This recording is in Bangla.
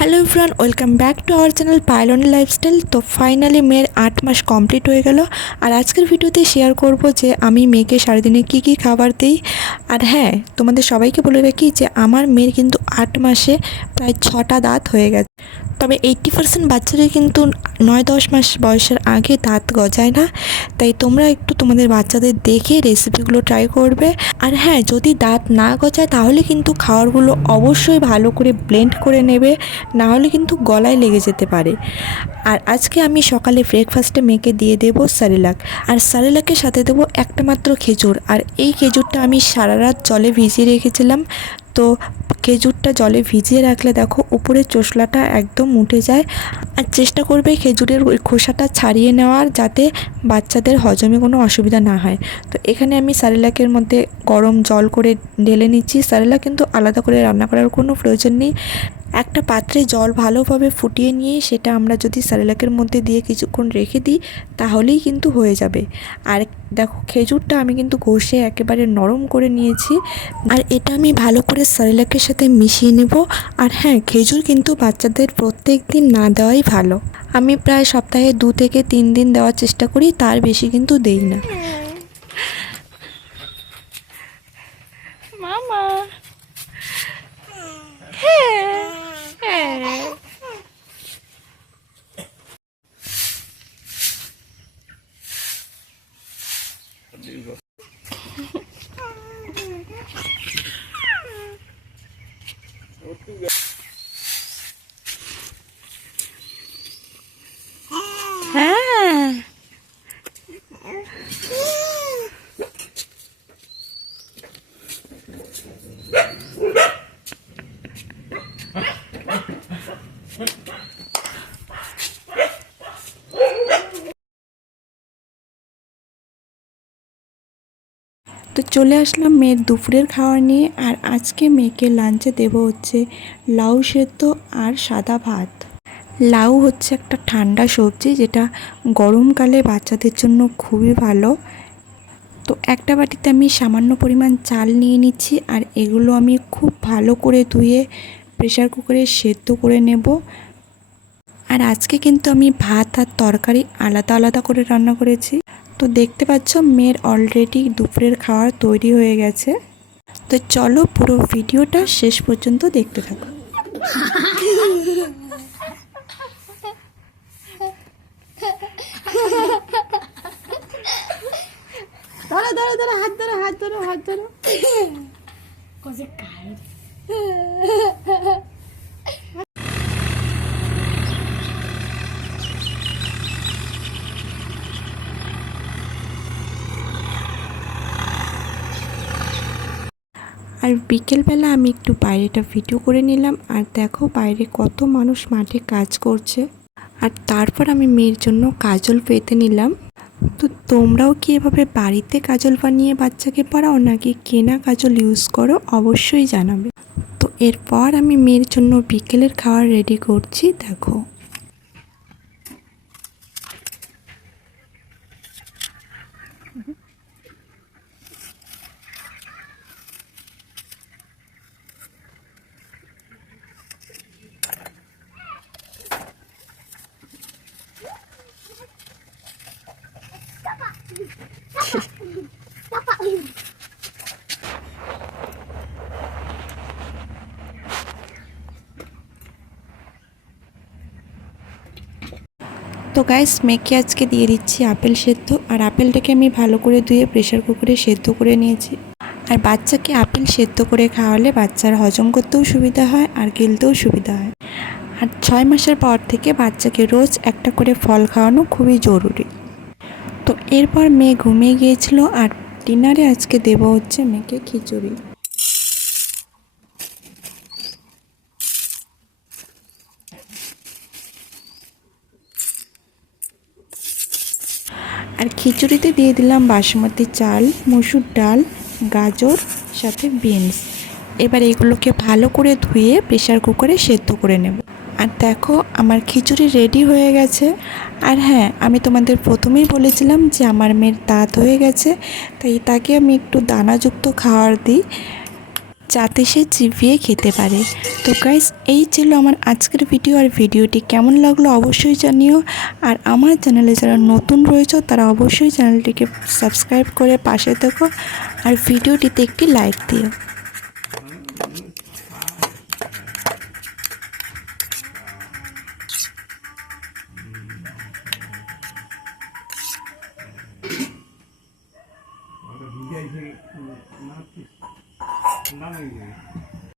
Hello everyone, welcome back to our channel pylon lifestyle. তো ফাইনালি মেয়ের 8 মাস কমপ্লিট হয়ে গেল। আর আজকের ভিডিওতে শেয়ার করব যে আমি মেয়েকে সারাদিনে কী কী খাবার দিই। আর হ্যাঁ, তোমাদের সবাইকে বলে রাখি যে আমার মেয়ের কিন্তু 8 মাসে প্রায় 6টা দাঁত হয়ে গেছে। তবে 80% বাচ্চাদের কিন্তু 9-10 মাস বয়সের আগে দাঁত গজায় না। তাই তোমরা একটু তোমাদের বাচ্চাদের দেখে রেসিপিগুলো ট্রাই করবে। আর হ্যাঁ, যদি দাঁত না গজায় তাহলে কিন্তু খাবারগুলো অবশ্যই ভালো করে ব্লেন্ড করে নেবে, না হলে কিন্তু গলায় লেগে যেতে পারে। আর আজকে আমি সকালে ব্রেকফাস্টে মেয়েকে দিয়ে দেবো সারেলাক। আর সারেলাকের সাথে দেবো একটা মাত্র খেজুর। আর এই খেজুরটা আমি সারা রাত জলে ভিজিয়ে রেখেছিলাম। তো খেজুরটা জলে ভিজিয়ে রাখলে দেখো উপরের চোষলাটা একদম উঠে যায়। আর চেষ্টা করবে খেজুরের ওই খোসাটা ছাড়িয়ে নেওয়ার, যাতে বাচ্চাদের হজমে কোনো অসুবিধা না হয়। তো এখানে আমি সারেলাকের মধ্যে গরম জল করে ঢেলে নিচ্ছি। সারেলাক কিন্তু আলাদা করে রান্না করার কোনো প্রয়োজন নেই। একটা পাত্রে জল ভালোভাবে ফুটিয়ে নিয়ে সেটা আমরা যদি সারেলাকের মধ্যে দিয়ে কিছুক্ষণ রেখে দিই তাহলেই কিন্তু হয়ে যাবে। আর দেখো খেজুরটা আমি কিন্তু ঘষে একেবারে নরম করে নিয়েছি। আর এটা আমি ভালো করে সারেলাকের সাথে মিশিয়ে নেব। আর হ্যাঁ, খেজুর কিন্তু বাচ্চাদের প্রত্যেক দিন না দেওয়াই ভালো। আমি প্রায় সপ্তাহে 2 থেকে 3 দিন দেওয়ার চেষ্টা করি, তার বেশি কিন্তু দেই না। মামা হ্যাঁ, তো চলে আসলাম মেয়ের দুপুরের খাবার নিয়ে। আর আজকে মেয়েকে লাঞ্চে দেব হচ্ছে লাউ সেদ্ধ আর সাদা ভাত। লাউ হচ্ছে একটা ঠান্ডা সবজি, যেটা গরমকালে বাচ্চাদের জন্য খুবই ভালো। তো একটা বাটিতে আমি সামান্য পরিমাণ চাল নিয়ে নিচ্ছি। আর এগুলো আমি খুব ভালো করে ধুয়ে প্রেসার কুকারে সেদ্ধ করে নেব। আর আজকে কিন্তু আমি ভাত আর তরকারি আলাদা আলাদা করে রান্না করেছি। তো দেখতে পাচ্ছ মেয়ের অলরেডি দুপুরের খাবার তৈরি হয়ে গেছে। তো চলো পুরো ভিডিওটা শেষ পর্যন্ত দেখতে থাকো। ধরো ধরো ধরো, হাত ধরো হাত ধরো হাত ধরো। আর বিকেলবেলা আমি একটু বাইরেটা ভিডিও করে নিলাম। আর দেখো বাইরে কত মানুষ মাঠে কাজ করছে। আর তারপর আমি মেয়ের জন্য কাজল পেতে নিলাম। তো তোমরাও কি এভাবে বাড়িতে কাজল বানিয়ে বাচ্চাকে পড়াও, নাকি কেনা কাজল ইউজ করো, অবশ্যই জানাবে। তো এরপর আমি মেয়ের জন্য বিকেলের খাবার রেডি করছি। দেখো তো গাইস, মেয়েকে আজকে দিয়ে দিচ্ছি আপেল সেদ্ধ। আর আপেলটাকে আমি ভালো করে ধুয়ে প্রেসার কুকারে সেদ্ধ করে নিয়েছি। আর বাচ্চাকে আপেল সেদ্ধ করে খাওয়ালে বাচ্চার হজম করতেও সুবিধা হয় আর গিলতেও সুবিধা হয়। আর 6 মাসের পর থেকে বাচ্চাকে রোজ একটা করে ফল খাওয়ানো খুবই জরুরি। তো এরপর মেয়ে ঘুমিয়ে গিয়েছিল। আর ডিনারে আজকে দেব হচ্ছে মেয়েকে খিচুড়ি। আর খিচুড়িতে দিয়ে দিলাম বাসমতি চাল, মসুর ডাল, গাজর, সাথে বিনস। এবার এগুলোকে ভালো করে ধুয়ে প্রেসার কুকারে সেদ্ধ করে নেব। আর দেখো আমার খিচুড়ি রেডি হয়ে গেছে। আর হ্যাঁ, আমি তোমাদের প্রথমেই বলেছিলাম যে আমার মেয়ের দাঁত হয়ে গেছে, তাই তাকে আমি একটু দানাযুক্ত খাবার দিই। যাতে সে চিবিয়ে খেতে পারে। তো গাইস, এই ছিল আমার আজকের ভিডিও। আর ভিডিওটি কেমন লাগলো অবশ্যই জানিও। আর আমার চ্যানেলে যারা নতুন রয়েছে তারা অবশ্যই চ্যানেলটিকে সাবস্ক্রাইব করে পাশে থেকো আর ভিডিওটিতে একটি লাইক দিও। ভিডিও না না